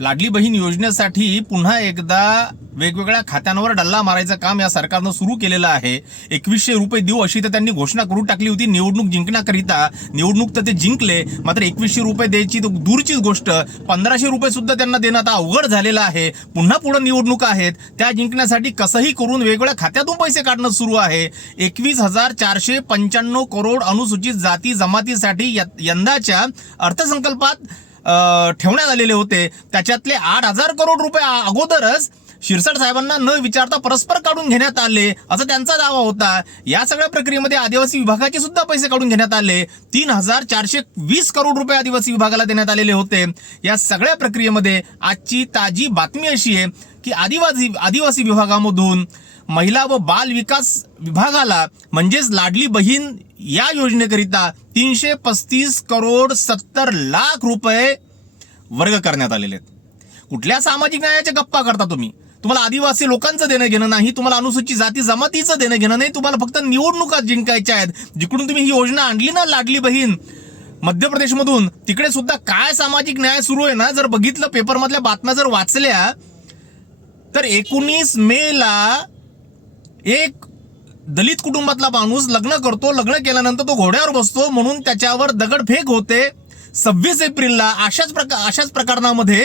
लाडली बहीण योजनेसाठी पुन्हा एकदा वेगवेगळ्या खात्यांवर डल्ला मारायचं काम या सरकारनं सुरू केलेलं आहे। 2100 रुपये देऊ अशी तर त्यांनी घोषणा करून टाकली होती निवडणूक जिंकण्याकरिता। निवडणूक तर ते जिंकले, मात्र 2100 रुपये द्यायची दूरचीच गोष्ट 1500 रुपये सुद्धा त्यांना देणं आता अवघड झालेलं आहे। पुन्हा पुढे निवडणुका आहेत, त्या जिंकण्यासाठी कसंही करून वेगवेगळ्या खात्यातून पैसे काढणं सुरू आहे। 21,495 करोड अनुसूचित जाती जमातीसाठी यंदाच्या अर्थसंकल्पात ठेवण्यात आलेले होते। त्याच्यातले 8,000 करोड रुपये अगोदरच शिरसाट साहेबांना न विचारता परस्पर काढून घेण्यात आले असा त्यांचा दावा होता। या सगळ्या प्रक्रियेमध्ये आदिवासी विभागाचे सुद्धा पैसे काढून घेण्यात आले। 3,420 करोड रुपये आदिवासी विभागाला देण्यात आलेले होते। या सगळ्या प्रक्रियेमध्ये आजची ताजी बातमी अशी आहे की आदिवासी विभागामधून महिला व बाल विकास विभागाला म्हणजेच लाडली बहीण या योजनेकरिता 335 करोड 70 लाख रुपये वर्ग करण्यात आलेले आहेत। कुठल्या सामाजिक न्यायाच्या गप्पा करता तुम्ही? तुम्हाला आदिवासी लोकांचं देणं घेणं नाही, तुम्हाला अनुसूचित जाती जमातीचं देणं घेणं नाही, तुम्हाला फक्त निवडणुका जिंकायच्या आहेत। जिकडून तुम्ही ही योजना आणली ना लाडली बहीण मध्य प्रदेशमधून, तिकडे सुद्धा काय सामाजिक न्याय सुरू आहे ना, जर बघितलं पेपरमधल्या बातम्या जर वाचल्या तर 19 मेला एक दलित कुटुंबातला माणूस लग्न करतो, लग्न केल्यानंतर तो घोड्यावर बसतो म्हणून त्याच्यावर दगडफेक होते। 26 एप्रिलला अशाच प्रकरणामध्ये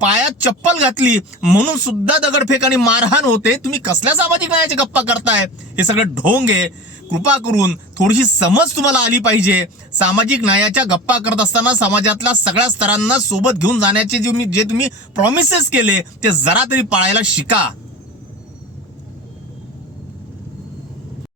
पायात चप्पल घातली म्हणून सुद्धा दगडफेक आणि मारहाण होते। तुम्ही कसल्या सामाजिक न्यायाची गप्पा करताय? हे सगळं ढोंग आहे। कृपा करून थोडीशी समज तुम्हाला आली पाहिजे। सामाजिक न्यायाच्या गप्पा करत असताना समाजातल्या सगळ्या स्तरांना सोबत घेऊन जाण्याचे जे तुम्ही प्रॉमिसेस केले ते जरा तरी पाळायला शिका।